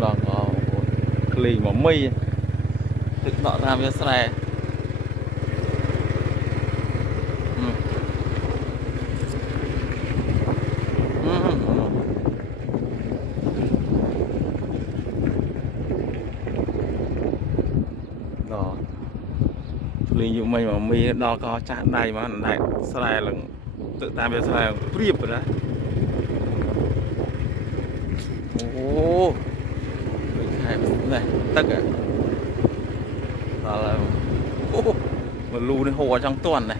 đòn đòn lì mà mi tự nọ ra với xe đó lì dụ mình mà mi đo có chạm đây mà này xe là tự ta với xe riệp rồi đấy. Ồ này tất cả đó là một lù đến hồ trong tuần này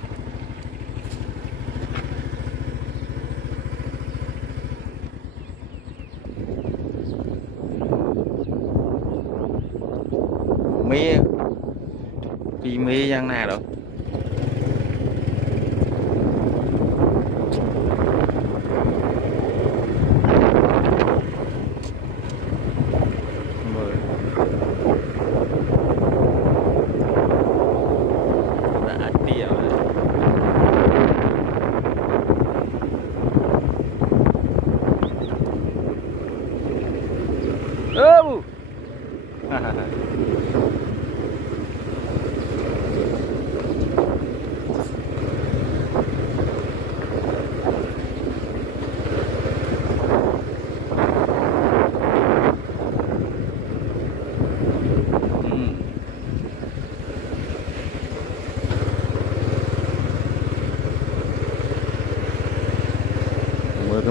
mía vì mía giang nào đâu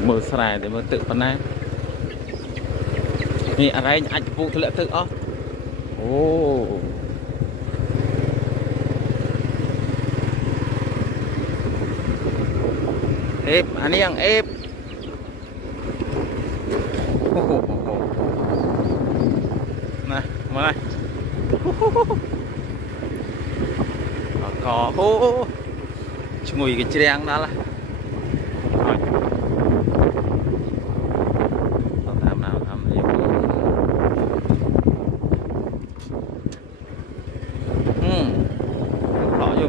mưa sài để mà tự phần nàyนี่อะไรอาจจะปลูกทะเลตึกอ๋อโอ้เอฟอันนี้ยังเอฟโอ้โหนะมาเลยก็โอ้ช่วยcái chèn đó là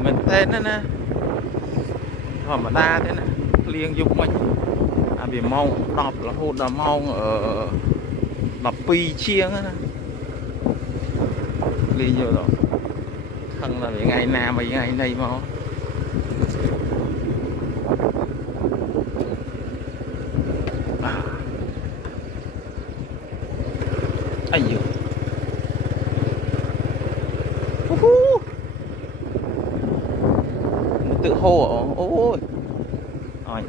mình tên đó nè họ mà đa thế này liên dục mình vì mong đọc là hôn là mong ở đọc pi chiêng á liên nhiều rồi thân là vì ngày nào mấy ngày này mà ai nhiều tự hô ôi